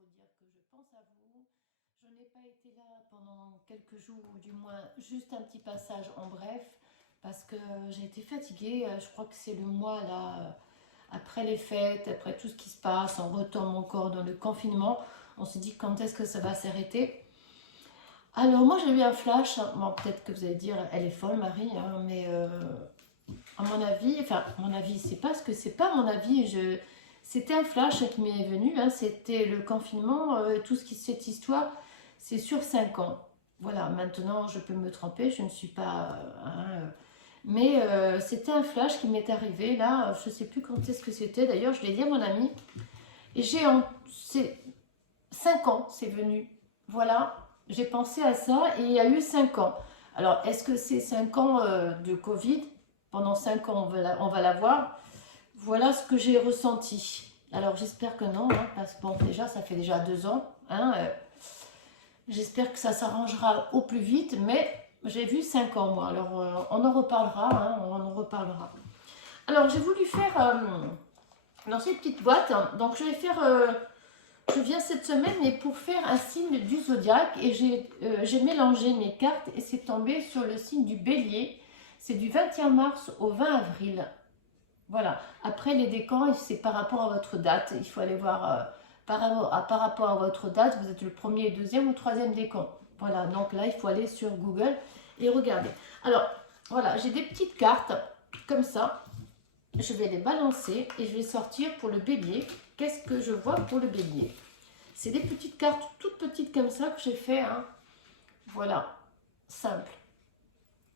pour dire que je pense à vous. Je n'ai pas été là pendant quelques jours, ou du moins juste un petit passage en bref, parce que j'ai été fatiguée. Je crois que c'est le mois là, après les fêtes, après tout ce qui se passe, on retombe encore dans le confinement. On se dit quand est-ce que ça va s'arrêter. Alors moi j'ai eu un flash. Bon, peut-être que vous allez dire elle est folle Marie, hein, mais à mon avis, enfin à mon avis, c'est pas ce que c'est pas mon avis. C'était un flash qui m'est venu. Hein, c'était le confinement, tout ce qui cette histoire, c'est sur 5 ans. Voilà, maintenant je peux me tromper, je ne suis pas. Mais c'était un flash qui m'est arrivé là, je ne sais plus quand est-ce que c'était. D'ailleurs, je l'ai dit à mon ami. Et c'est 5 ans, c'est venu. Voilà, j'ai pensé à ça et il y a eu 5 ans. Alors, est-ce que c'est 5 ans de Covid? Pendant 5 ans, on va l'avoir. Voilà ce que j'ai ressenti. Alors, j'espère que non, hein, parce que bon, déjà, ça fait déjà 2 ans. Hein, j'espère que ça s'arrangera au plus vite, mais j'ai vu 5 ans, moi. Alors, on en reparlera, hein, on en reparlera. Alors, j'ai voulu faire dans ces petites boîtes. Hein, donc, je vais faire... je viens cette semaine, mais pour faire un signe du zodiaque, et j'ai mélangé mes cartes et c'est tombé sur le signe du bélier. C'est du 21 mars au 20 avril. Voilà. Après, les décans, c'est par rapport à votre date. Il faut aller voir par rapport à votre date. Vous êtes le premier, deuxième ou troisième décan. Voilà. Donc là, il faut aller sur Google et regarder. Alors, voilà. J'ai des petites cartes comme ça. Je vais les balancer et je vais sortir pour le bélier. Qu'est-ce que je vois pour le bélier? C'est des petites cartes toutes petites comme ça que j'ai fait. Hein. Voilà. Simple.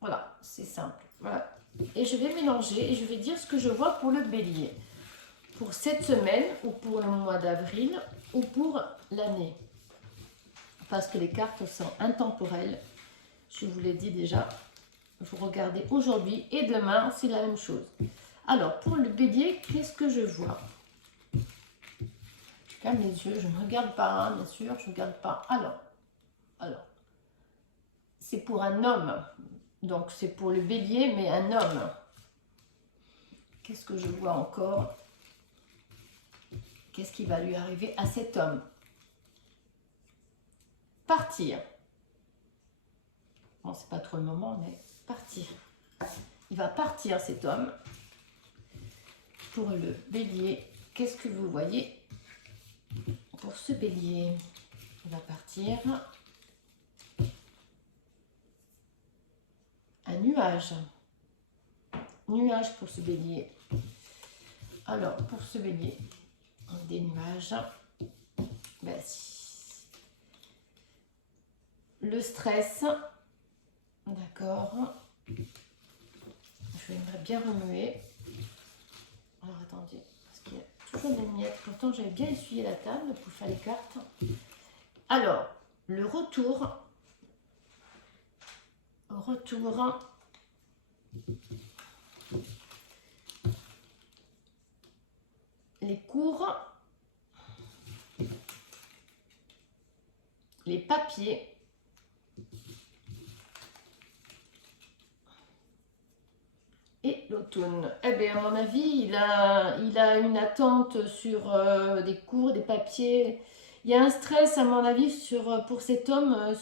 Voilà. C'est simple. Voilà. Et je vais mélanger et je vais dire ce que je vois pour le bélier. Pour cette semaine ou pour le mois d'avril ou pour l'année. Parce que les cartes sont intemporelles. Je vous l'ai dit déjà. Vous regardez aujourd'hui et demain, c'est la même chose. Alors, pour le bélier, qu'est-ce que je vois? Je calme les yeux, je ne regarde pas, hein, bien sûr, je ne regarde pas. Alors, c'est pour un homme. Donc, c'est pour le bélier, mais un homme. Qu'est-ce que je vois encore? Qu'est-ce qui va lui arriver à cet homme? Partir. Bon, c'est pas trop le moment, mais partir. Il va partir cet homme. Pour le bélier, qu'est-ce que vous voyez pour ce bélier? Il va partir. Un nuage. Nuage pour ce bélier. Alors, pour ce bélier, des nuages. Ben, le stress. D'accord. Je vais bien remuer. Alors, attendez, parce qu'il y a toujours des miettes. Pourtant, j'avais bien essuyé la table pour faire les cartes. Alors, le retour. Les cours. Les papiers. Et l'automne. Eh bien, à mon avis, il a une attente sur des cours, des papiers. Il y a un stress, à mon avis, pour cet homme,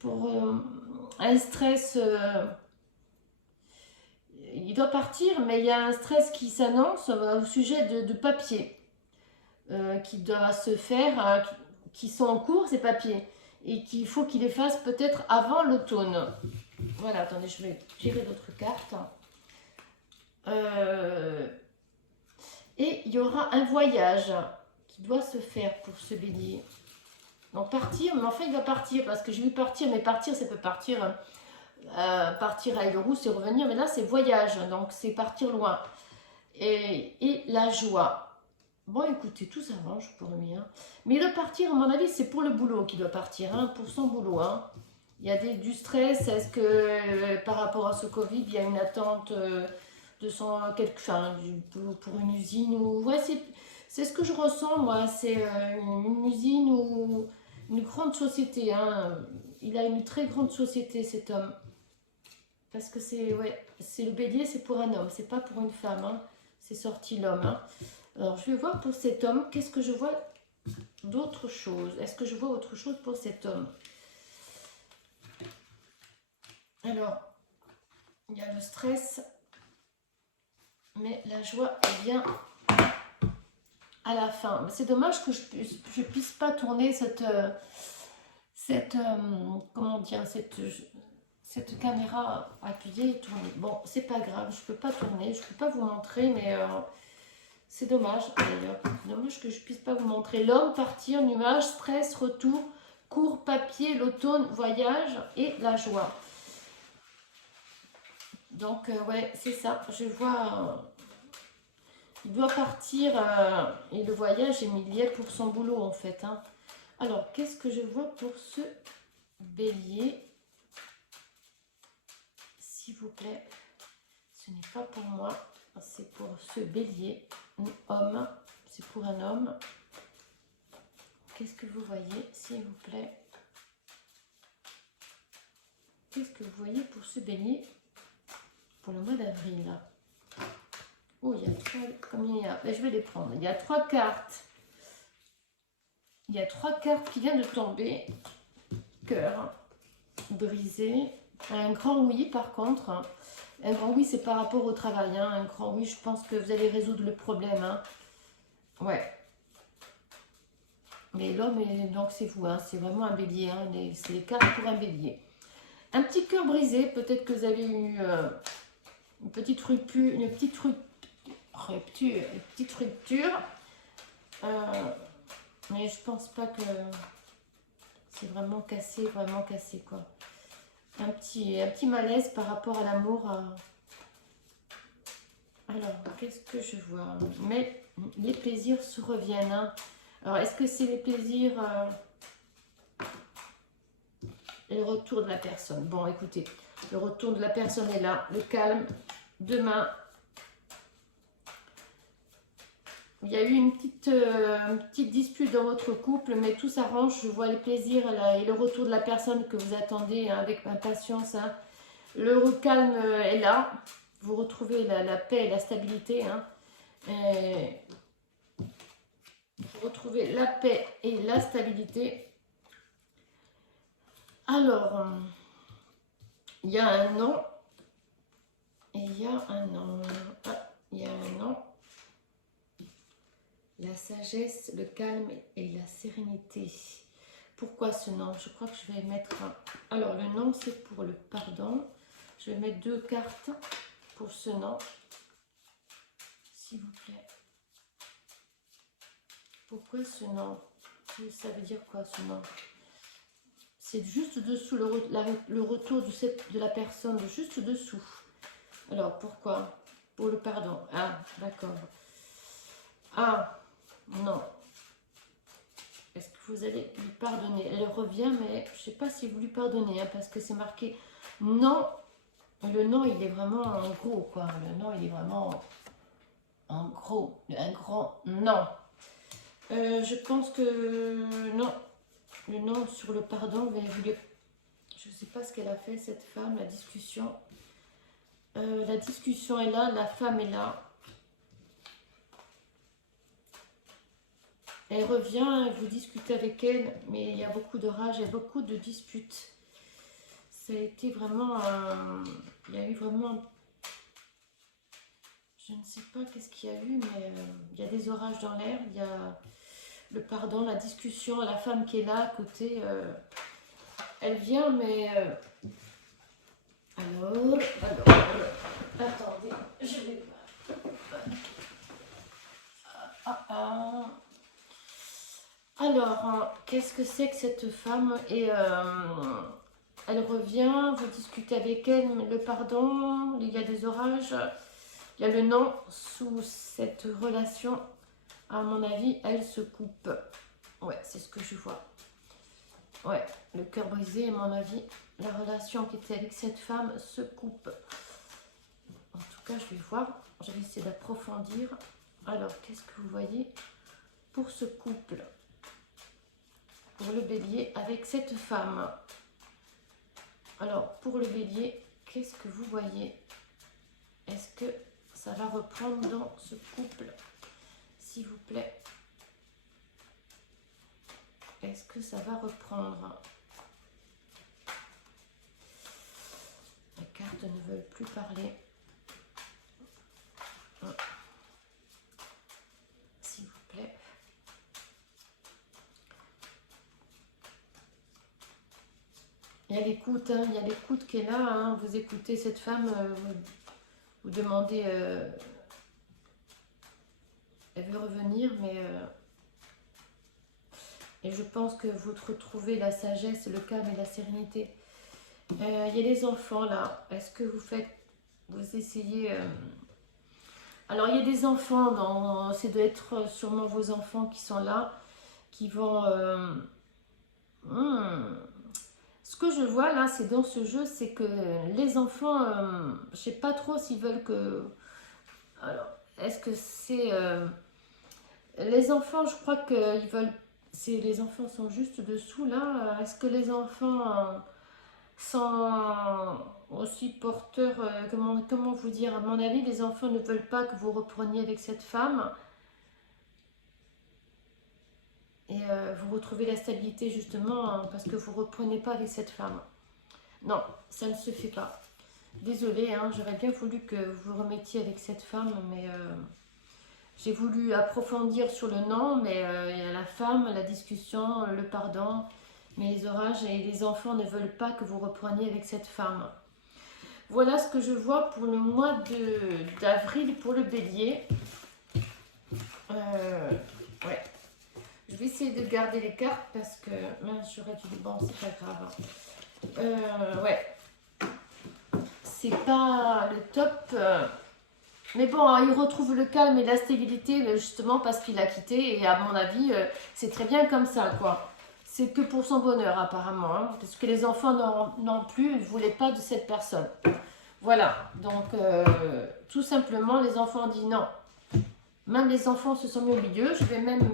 pour un stress. Il doit partir, mais il y a un stress qui s'annonce au sujet de papiers qui doivent se faire, qui sont en cours, ces papiers, et qu'il faut qu'il les fasse peut-être avant l'automne. Voilà, attendez, je vais tirer d'autres cartes. Et il y aura un voyage qui doit se faire pour ce bélier. Donc partir, mais enfin il va partir, parce que j'ai vu partir, mais partir, ça peut partir, partir à Île-Rousse et revenir, mais là c'est voyage, donc c'est partir loin. Et la joie. Bon, écoutez, tout s'arrange pour lui. Hein. Mais il doit partir, à mon avis, c'est pour le boulot qu'il doit partir, hein, pour son boulot. Hein. Il y a du stress. Est-ce que par rapport à ce Covid, il y a une attente de son pour une usine ou ouais, c'est ce que je ressens moi. C'est une usine ou une grande société. Hein. Il a une très grande société cet homme. Parce que c'est le bélier, c'est pour un homme, c'est pas pour une femme. Hein. C'est sorti l'homme. Hein. Alors, je vais voir pour cet homme, qu'est-ce que je vois d'autre chose? Est-ce que je vois autre chose pour cet homme? Alors, il y a le stress, mais la joie vient à la fin. C'est dommage que je puisse pas tourner comment dire, cette caméra appuyée et tourner. Bon, c'est pas grave, je peux pas tourner, je peux pas vous montrer, mais c'est dommage d'ailleurs. C'est dommage que je puisse pas vous montrer. L'homme, partir, nuage, stress, retour, cours, papier, l'automne, voyage et la joie. Donc, ouais, c'est ça. Je vois, il doit partir et le voyage est mis lié pour son boulot en fait. Hein. Alors, qu'est-ce que je vois pour ce bélier? S'il vous plaît, ce n'est pas pour moi, c'est pour ce bélier, homme, c'est pour un homme. Qu'est-ce que vous voyez, s'il vous plaît? Qu'est-ce que vous voyez pour ce bélier pour le mois d'avril? Oh, il y a trois, combien il y a? Ben, je vais les prendre. Il y a 3 cartes. Il y a 3 cartes qui viennent de tomber. Cœur brisé. Un grand oui, par contre. Un grand oui, c'est par rapport au travail. Hein. Un grand oui, je pense que vous allez résoudre le problème. Hein. Ouais. Mais l'homme, donc c'est vous. Hein. C'est vraiment un bélier. Hein. C'est les cartes pour un bélier. Un petit cœur brisé. Peut-être que vous avez eu une petite rupture. Une petite rupture. Mais je pense pas que c'est vraiment cassé quoi. Un petit malaise par rapport à l'amour. Alors, qu'est-ce que je vois? Mais les plaisirs se reviennent. Hein. Alors, est-ce que c'est les plaisirs et le retour de la personne? Bon, écoutez, le retour de la personne est là. Le calme. Demain, il y a eu une petite dispute dans votre couple, mais tout s'arrange. Je vois les plaisirs et le retour de la personne que vous attendez hein, avec impatience. Hein. Le calme est là. Vous retrouvez la paix et la stabilité. Hein. Et vous retrouvez la paix et la stabilité. Alors, il y a un non. Et il y a un non. Ah, il y a un non. La sagesse, le calme et la sérénité. Pourquoi ce non? Je crois que je vais mettre un... Alors, le non, c'est pour le pardon. Je vais mettre 2 cartes pour ce non. S'il vous plaît. Pourquoi ce non? Ça veut dire quoi ce non? C'est juste dessous le retour de la personne, juste dessous. Alors, pourquoi? Pour le pardon. Ah, d'accord. Ah, non. Est-ce que vous allez lui pardonner? Elle revient, mais je ne sais pas si vous lui pardonnez, hein, parce que c'est marqué non. Le non, il est vraiment en gros, quoi. Le non, il est vraiment en gros. Un grand non. Je pense que non. Le non sur le pardon, je ne sais pas ce qu'elle a fait, cette femme, la discussion. La discussion est là, la femme est là. Elle revient, vous discutez avec elle, mais il y a beaucoup de rage, il y a beaucoup de disputes. Ça a été vraiment... il y a eu vraiment... Je ne sais pas qu'est-ce qu'il y a eu, mais il y a des orages dans l'air. Il y a le pardon, la discussion, la femme qui est là à côté. Elle vient, mais... Alors, attendez, je vais... Alors, qu'est-ce que c'est que cette femme? Et elle revient, vous discutez avec elle, le pardon, il y a des orages, il y a le non sous cette relation. À mon avis, elle se coupe. Ouais, c'est ce que je vois. Ouais, le cœur brisé, à mon avis, la relation qui était avec cette femme se coupe. En tout cas, je vais voir, je vais essayer d'approfondir. Alors, qu'est-ce que vous voyez pour ce couple? Pour le bélier avec cette femme. Alors, pour le bélier, qu'est-ce que vous voyez? Est-ce que ça va reprendre dans ce couple? s'il vous plaît. Est-ce que ça va reprendre? Les cartes ne veulent plus parler. S'il vous plaît. Il y a l'écoute, hein, il y a l'écoute qui est là. Hein. Vous écoutez cette femme, vous demandez... elle veut revenir, mais... et je pense que vous retrouvez la sagesse, le calme et la sérénité. Il y a les enfants là. Est-ce que vous essayez... Alors il y a des enfants, c'est doit être sûrement vos enfants qui sont là, qui vont... Ce que je vois là, c'est dans ce jeu, c'est que les enfants, je sais pas trop s'ils veulent que... Alors, est-ce que c'est... les enfants, je crois qu'ils veulent... Les enfants sont juste dessous là. Est-ce que les enfants sont aussi porteurs... comment vous dire? À mon avis, les enfants ne veulent pas que vous repreniez avec cette femme. Et vous retrouvez la stabilité justement parce que vous ne reprenez pas avec cette femme. Non, ça ne se fait pas. Désolée, hein, j'aurais bien voulu que vous vous remettiez avec cette femme, mais j'ai voulu approfondir sur le non, mais il y a la femme, la discussion, le pardon, mais les orages et les enfants ne veulent pas que vous repreniez avec cette femme. Voilà ce que je vois pour le mois d'avril pour le bélier. Ouais. Je vais essayer de garder les cartes parce que... mince, j'aurais dû... Bon, c'est pas grave. Ouais. C'est pas le top. Mais bon, il retrouve le calme et la stabilité justement parce qu'il a quitté. Et à mon avis, c'est très bien comme ça, quoi. C'est que pour son bonheur, apparemment. Hein, parce que les enfants non plus ne voulaient pas de cette personne. Voilà. Donc, tout simplement, les enfants ont dit non. Même les enfants se sont mis au milieu. Je vais même...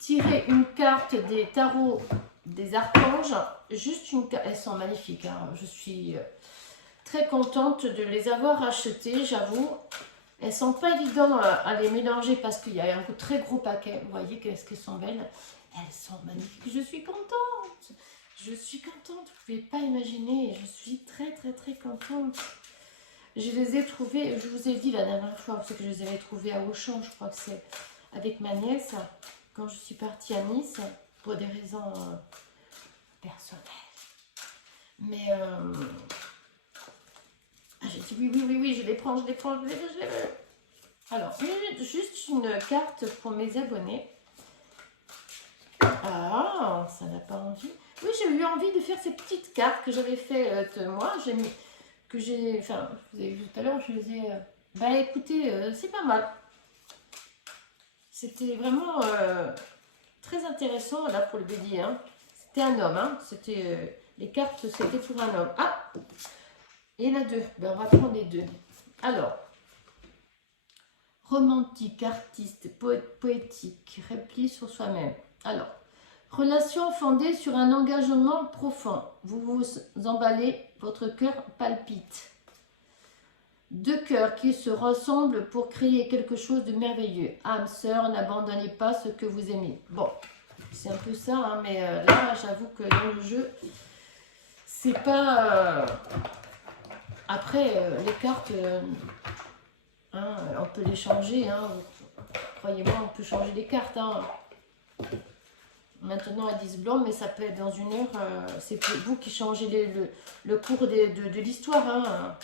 tirer une carte des tarots des archanges, juste une carte, elles sont magnifiques, hein. Je suis très contente de les avoir achetées, j'avoue. Elles sont pas évidentes à les mélanger parce qu'il y a un très gros paquet, vous voyez qu'est-ce qu'elles sont belles, elles sont magnifiques, je suis contente, vous pouvez pas imaginer, je suis très très très contente. Je les ai trouvées, je vous ai dit la dernière fois, parce que je les avais trouvées à Auchan, je crois que c'est avec ma nièce, quand je suis partie à Nice, pour des raisons personnelles. Mais j'ai dit oui, je les prends. Alors, juste une carte pour mes abonnés. Ah, ça n'a pas envie. Oui, j'ai eu envie de faire ces petites cartes que j'avais fait moi. Enfin, vous avez vu tout à l'heure, je les ai... bah écoutez, c'est pas mal. C'était vraiment très intéressant là pour le bélier. Hein. C'était un homme. Hein. Les cartes, c'était pour un homme. Ah, il y en a deux. Ben, on va prendre les deux. Alors, romantique, artiste, poétique, repli sur soi-même. Alors, relation fondée sur un engagement profond. Vous vous emballez, votre cœur palpite. Deux cœurs qui se ressemblent pour créer quelque chose de merveilleux. Âme sœur, n'abandonnez pas ce que vous aimez. Bon, c'est un peu ça, hein, mais là, j'avoue que dans le jeu, c'est pas... Après, les cartes, hein, on peut les changer. Hein. Croyez-moi, on peut changer les cartes. Hein. Maintenant, elles disent blanc, mais ça peut être dans une heure. C'est vous qui changez le cours de l'histoire. Hein.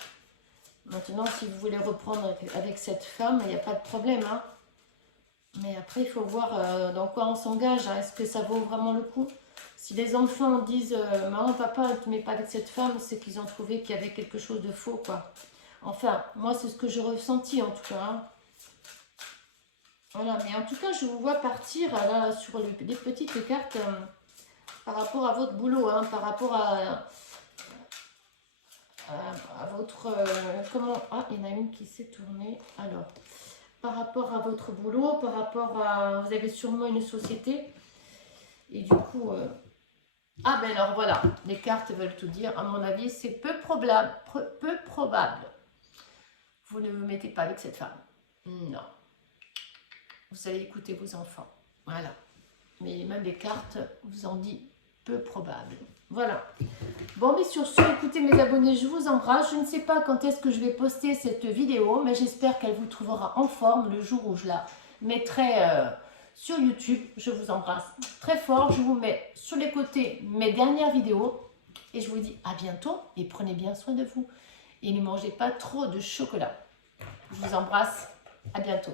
Maintenant, si vous voulez reprendre avec cette femme, il n'y a pas de problème. Hein. Mais après, il faut voir dans quoi on s'engage. Hein. Est-ce que ça vaut vraiment le coup? Si les enfants disent « Maman, papa, ne te mets pas avec cette femme », c'est qu'ils ont trouvé qu'il y avait quelque chose de faux, quoi. Enfin, moi, c'est ce que j'ai ressenti, en tout cas. Hein. Voilà, mais en tout cas, je vous vois partir là sur les petites cartes par rapport à votre boulot, hein, par rapport à votre... comment... Ah, il y en a une qui s'est tournée. Alors, par rapport à votre boulot, par rapport à... Vous avez sûrement une société. Et du coup... Ah ben alors voilà, les cartes veulent tout dire. À mon avis, c'est peu probable. Vous ne vous mettez pas avec cette femme. Non. vous allez écouter vos enfants. Voilà. Mais même les cartes vous en dit peu probable. Voilà. Bon, mais sur ce, écoutez mes abonnés, je vous embrasse. Je ne sais pas quand est-ce que je vais poster cette vidéo, mais j'espère qu'elle vous trouvera en forme le jour où je la mettrai sur YouTube. Je vous embrasse très fort. Je vous mets sur les côtés mes dernières vidéos. Et je vous dis à bientôt et prenez bien soin de vous. Et ne mangez pas trop de chocolat. Je vous embrasse. À bientôt.